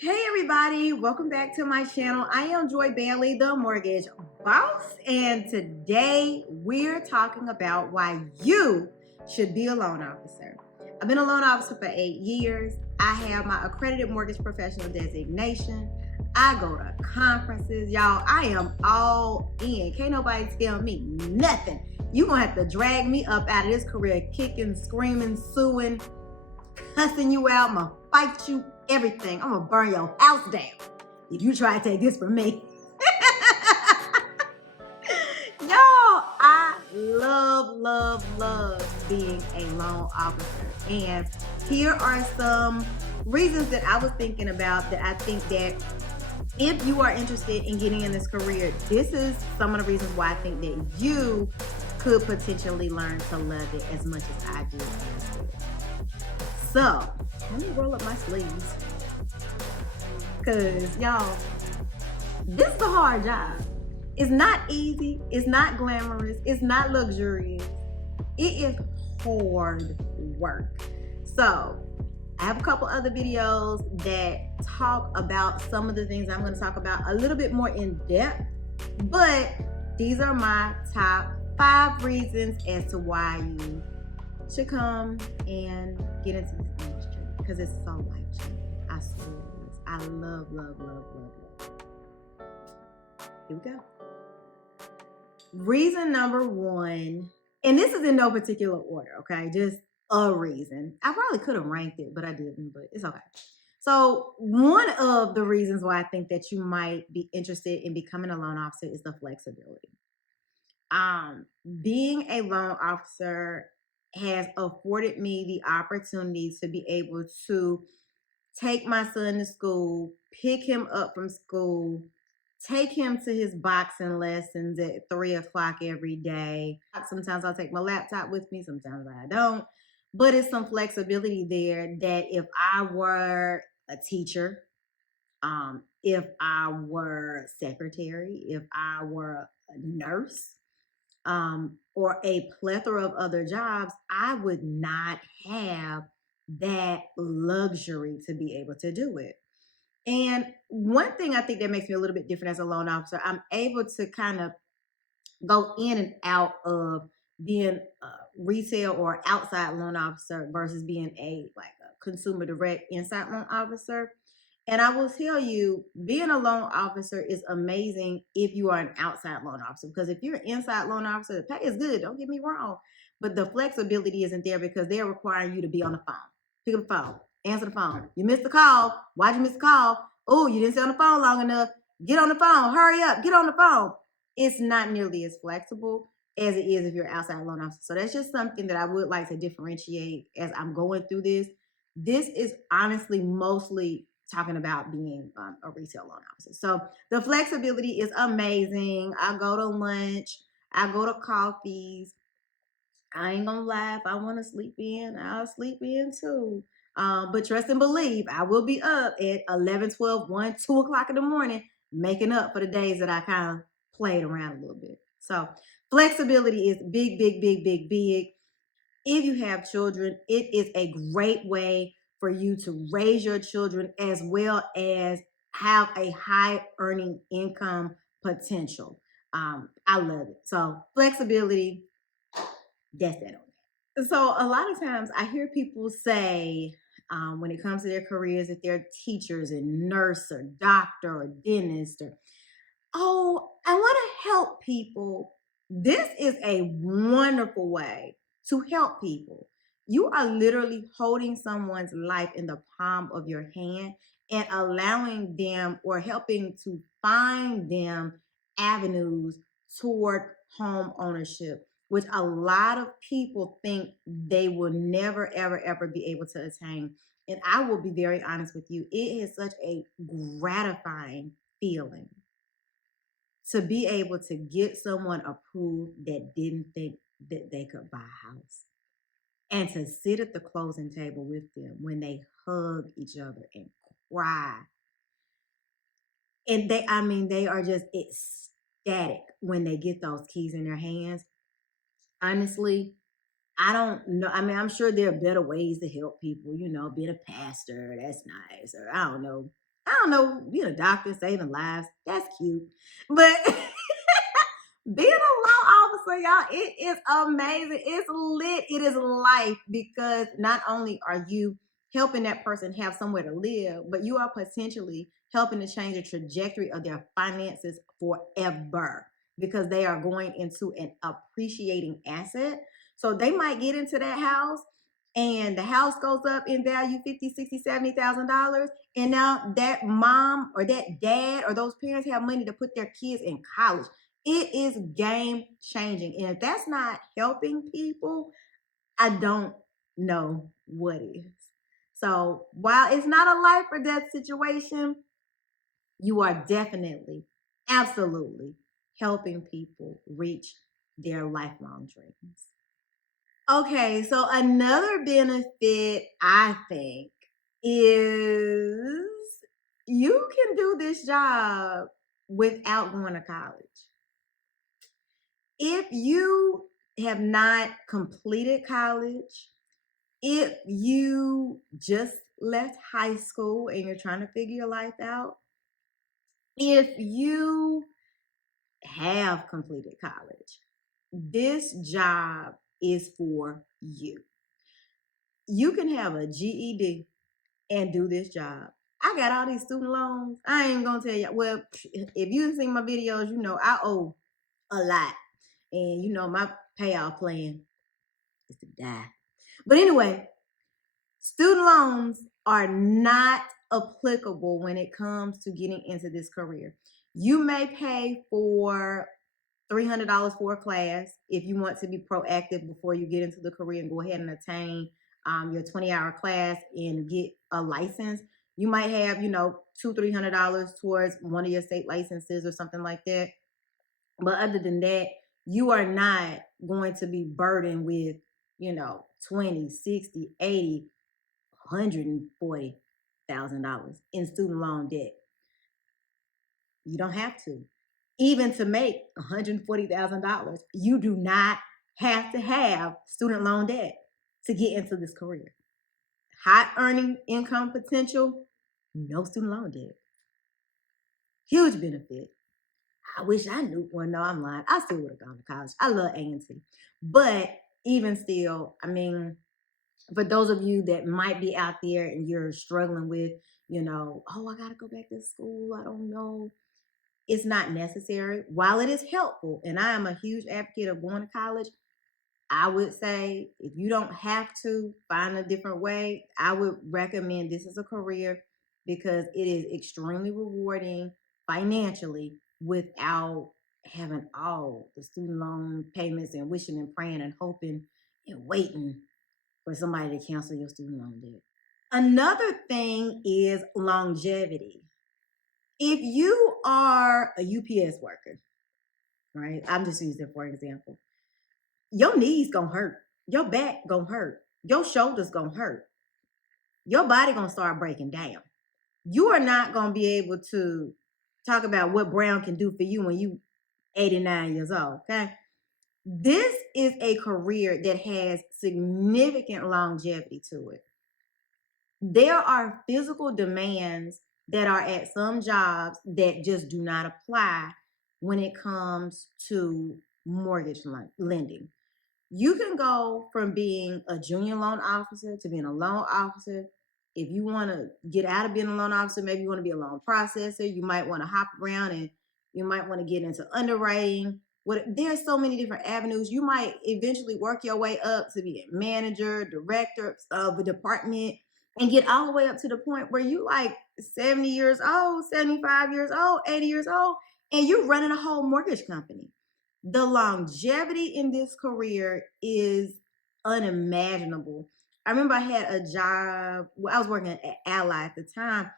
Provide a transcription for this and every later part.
Hey everybody, welcome back to my channel. I am Joy Bailey, the mortgage boss, and today we're talking about why you should be a loan officer. I've been a loan officer for 8 years. I have my accredited mortgage professional designation. I go to conferences, y'all. I am all in. Can't nobody tell me nothing. You gonna have to drag me up out of this career, kicking, screaming, suing, cussing you out. I'm gonna fight you, everything. I'm gonna burn your house down if you try to take this from me. Y'all, I love being a loan officer. And here are some reasons that I was thinking about that I think that if you are interested in getting in this career, this is some of the reasons why I think that you could potentially learn to love it as much as I do as well. So, let me roll up my sleeves. Because, y'all, this is a hard job. It's not easy. It's not glamorous. It's not luxurious. It is hard work. So, I have a couple other videos that talk about some of the things I'm going to talk about a little bit more in depth. But these are my top 5 reasons as to why you should come and get into this industry, because it's so life-changing. I swear it is. I love. Here we go. Reason number 1, and this is in no particular order, okay? Just a reason. I probably could have ranked it, but I didn't, but it's okay. So one of the reasons why I think that you might be interested in becoming a loan officer is the flexibility. Being a loan officer has afforded me the opportunity to be able to take my son to school, pick him up from school, take him to his boxing lessons at 3 o'clock every day. Sometimes I'll take my laptop with me, sometimes I don't. But it's some flexibility there that if I were a teacher, if I were a secretary, if I were a nurse, or a plethora of other jobs, I would not have that luxury to be able to do it. And one thing I think that makes me a little bit different as a loan officer, I'm able to kind of go in and out of being a retail or outside loan officer versus being a consumer direct inside loan officer. And I will tell you, being a loan officer is amazing if you are an outside loan officer. Because if you're an inside loan officer, the pay is good, don't get me wrong. But the flexibility isn't there because they're requiring you to be on the phone. Pick up the phone, answer the phone. You missed the call. Why'd you miss the call? Oh, you didn't stay on the phone long enough. Get on the phone. Hurry up. Get on the phone. It's not nearly as flexible as it is if you're outside loan officer. So that's just something that I would like to differentiate as I'm going through this. This is honestly mostly talking about being a retail loan officer. So the flexibility is amazing. I go to lunch, I go to coffees. I ain't gonna lie, if I want to sleep in, I'll sleep in too. But trust and believe, I will be up at 11, 12, 1, 2 o'clock in the morning, making up for the days that I kind of played around a little bit. So flexibility is big. If you have children, it is a great way for you to raise your children as well as have a high earning income potential. I love it. So flexibility, that's that on that. So a lot of times I hear people say when it comes to their careers, if they're teachers and nurse or doctor or dentist or, oh, I want to help people. This is a wonderful way to help people. You are literally holding someone's life in the palm of your hand and allowing them or helping to find them avenues toward home ownership, which a lot of people think they will never, ever be able to attain. And I will be very honest with you, it is such a gratifying feeling to be able to get someone approved that didn't think that they could buy a house, and to sit at the closing table with them when they hug each other and cry. And they are just ecstatic when they get those keys in their hands. Honestly, I don't know. I mean, I'm sure there are better ways to help people, being a pastor, that's nice. Or I don't know. I don't know, being a doctor, saving lives, that's cute. But being a law officer, y'all, it is amazing. It's lit. It is life because not only are you helping that person have somewhere to live, but you are potentially helping to change the trajectory of their finances forever because they are going into an appreciating asset. So they might get into that house and the house goes up in value 50, 60, $70,000. And now that mom or that dad or those parents have money to put their kids in college. It is game changing. And if that's not helping people, I don't know what is. So while it's not a life or death situation, you are definitely, absolutely helping people reach their lifelong dreams. Okay, so another benefit I think is you can do this job without going to college. If you have not completed college, if you just left high school and you're trying to figure your life out, if you have completed college, this job is for you. You can have a GED and do this job. I got all these student loans. I ain't gonna tell you. Well, if you've seen my videos, you know I owe a lot. And you know my payoff plan is to die. But anyway, student loans are not applicable when it comes to getting into this career. You may pay for $300 for a class if you want to be proactive before you get into the career and go ahead and attain your 20-hour class and get a license. You might have, you know, $200-300 towards one of your state licenses or something like that. But other than that, you are not going to be burdened with, you know, 20, 60, 80, $140,000 in student loan debt. You don't have to. Even to make $140,000, you do not have to have student loan debt to get into this career. High earning income potential, no student loan debt. Huge benefit. I wish I knew. Well, no, I'm lying. I still would have gone to college. I love A&T. But even still, I mean, for those of you that might be out there and you're struggling with, you know, oh, I got to go back to school. I don't know. It's not necessary. While it is helpful, and I am a huge advocate of going to college, I would say if you don't have to find a different way, I would recommend this as a career because it is extremely rewarding financially without having all the student loan payments and wishing and praying and hoping and waiting for somebody to cancel your student loan debt. Another thing is longevity. If you are a UPS worker, right? I'm just using it for example. Your knees gonna hurt. Your back gonna hurt. Your shoulders gonna hurt. Your body gonna start breaking down. You are not gonna be able to talk about what Brown can do for you when you 89 years old, okay? This is a career that has significant longevity to it. There are physical demands that are at some jobs that just do not apply when it comes to mortgage lending. You can go from being a junior loan officer to being a loan officer. If you want to get out of being a loan officer, maybe you want to be a loan processor. You might want to hop around and you might want to get into underwriting. There's so many different avenues. You might eventually work your way up to be a manager, director of a department, and get all the way up to the point where you like 70 years old, 75 years old, 80 years old, and you're running a whole mortgage company. The longevity in this career is unimaginable. I remember I had a job, well, I was working at Ally at the time,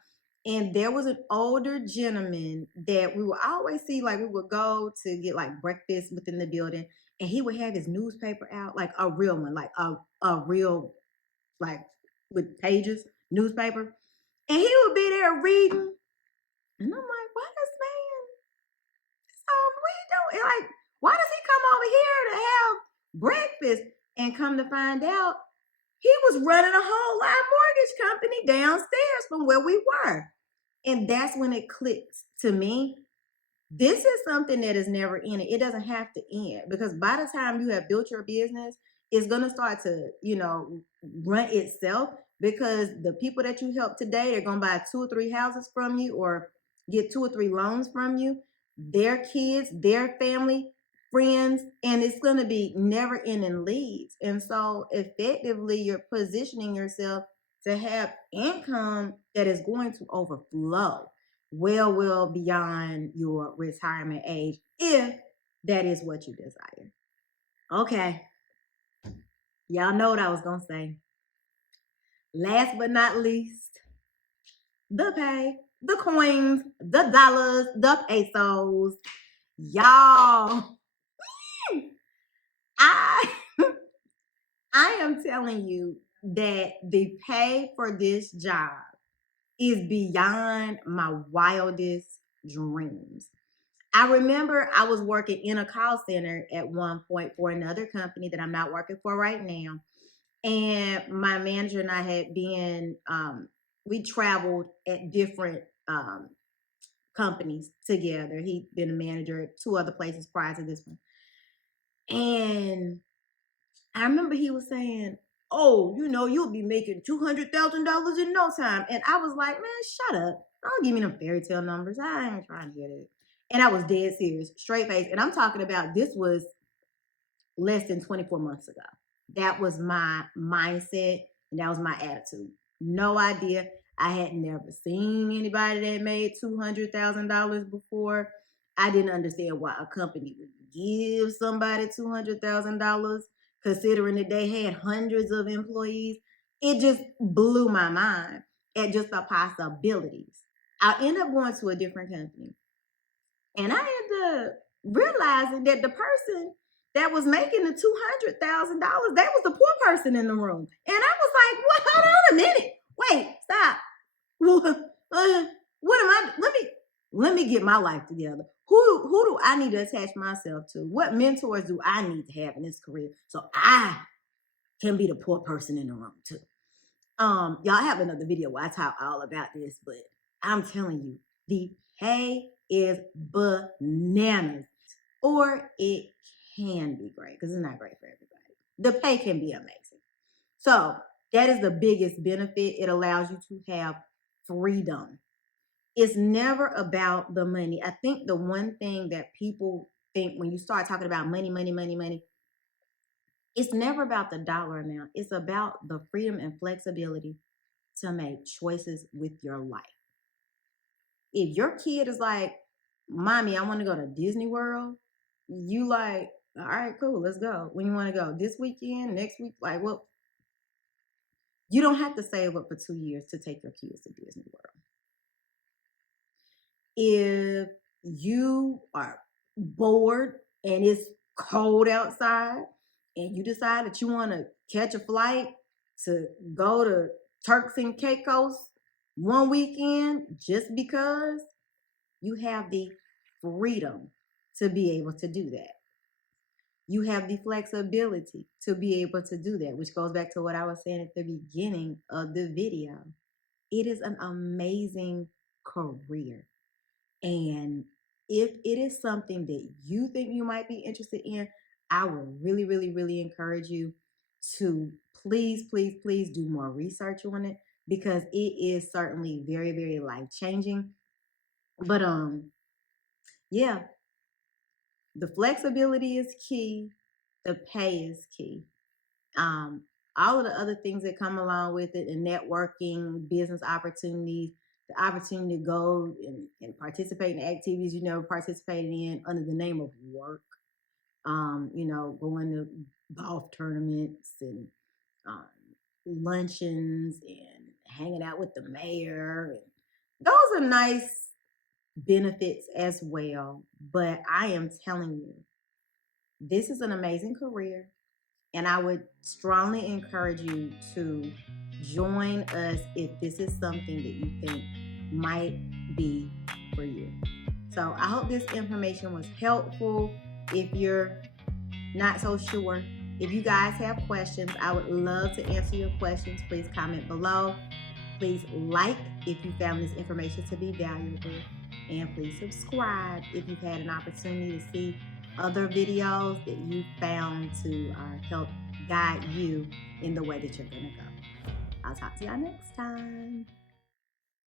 and there was an older gentleman that we would always see, like we would go to get like breakfast within the building, and he would have his newspaper out, like a real one, like a real, like with pages, newspaper. And he would be there reading. And I'm like, why this man? We don't like, why does he come over here to have breakfast? And come to find out, he was running a whole live mortgage company downstairs from where we were. And that's when it clicks to me. This is something that is never ending. It doesn't have to end, because by the time you have built your business, it's going to start to, run itself, because the people that you help today, they're going to buy 2 or 3 houses from you, or get 2 or 3 loans from you, their kids, their family, friends, and it's going to be never ending leads. And so effectively, you're positioning yourself to have income that is going to overflow well beyond your retirement age, if that is what you desire. Okay. Y'all know what I was going to say. Last but not least, the pay, the coins, the dollars, the pesos. Y'all, I I am telling you that the pay for this job is beyond my wildest dreams. I remember I was working in a call center at one point for another company that I'm not working for right now. And my manager and I had been, we traveled at different companies together. He'd been a manager at 2 other places prior to this one. And I remember he was saying, "Oh, you'll be making $200,000 in no time." And I was like, "Man, shut up. Don't give me them fairy tale numbers. I ain't trying to get it." And I was dead serious, straight face. And I'm talking about, this was less than 24 months ago. That was my mindset, and that was my attitude. No idea. I had never seen anybody that made $200,000 before. I didn't understand why a company would give somebody $200,000, considering that they had hundreds of employees. It just blew my mind at just the possibilities. I ended up going to a different company, and I ended up realizing that the person that was making the $200,000, that was the poor person in the room. And I was like, "What? Hold on a minute. Wait, stop. What am I? Let me get my life together. Who do I need to attach myself to? What mentors do I need to have in this career, so I can be the poor person in the room too?" Y'all have another video where I talk all about this, but I'm telling you, the pay is bananas. Or it can be great, because it's not great for everybody. The pay can be amazing. So that is the biggest benefit. It allows you to have freedom. It's never about the money. I think the one thing that people think when you start talking about money, it's never about the dollar amount. It's about the freedom and flexibility to make choices with your life. If your kid is like, "Mommy, I want to go to Disney World," you like, "All right, cool, let's go. When you want to go? This weekend, next week?" Like, well, you don't have to save up for 2 years to take your kids to Disney World. If you are bored and it's cold outside, and you decide that you want to catch a flight to go to Turks and Caicos one weekend, just because, you have the freedom to be able to do that. You have the flexibility to be able to do that, which goes back to what I was saying at the beginning of the video. It is an amazing career. And if it is something that you think you might be interested in, I would really encourage you to please do more research on it, because it is certainly very life-changing. But yeah, the flexibility is key. The pay is key. All of the other things that come along with it, and networking, business opportunities, the opportunity to go and participate in activities you never participated in under the name of work. Going to golf tournaments and luncheons and hanging out with the mayor. Those are nice benefits as well. But I am telling you, this is an amazing career. And I would strongly encourage you to join us if this is something that you think might be for you. So I hope this information was helpful. If you're not so sure, if you guys have questions, I would love to answer your questions. Please comment below. Please like if you found this information to be valuable. And please subscribe if you've had an opportunity to see other videos that you found to help guide you in the way that you're going to go. I'll talk to y'all next time.